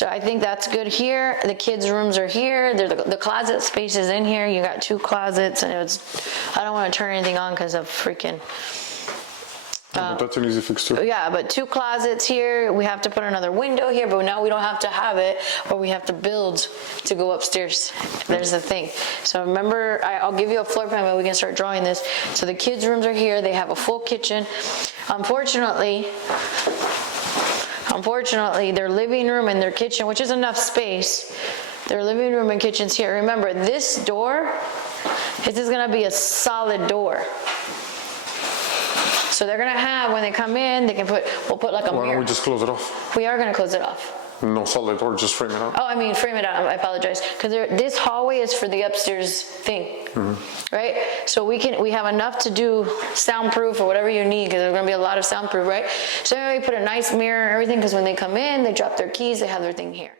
So I think that's good here. The kids' rooms are here. The closet space is in here. You got 2 closets, and I don't want to turn anything on because of freaking. But that's an easy fix too. Yeah, but 2 closets here. We have to put another window here, but now we don't have to have it, or we have to build to go upstairs. There's the thing. So remember, I'll give you a floor plan, but we can start drawing this. So the kids' rooms are here. They have a full kitchen. Unfortunately, their living room and their kitchen, which is enough space, their living room and kitchen's here. Remember, this door, this is gonna be a solid door. So they're gonna have, when they come in, they can we'll put like a mirror. Why don't we just close it off? We are gonna close it off. No solid door, just frame it out. Oh, I mean, frame it out, I apologize. Because this hallway is for the upstairs thing, right? So we have enough to do soundproof or whatever you need, because there's gonna be a lot of soundproof, right? So we put a nice mirror and everything, because when they come in, they drop their keys, they have their thing here.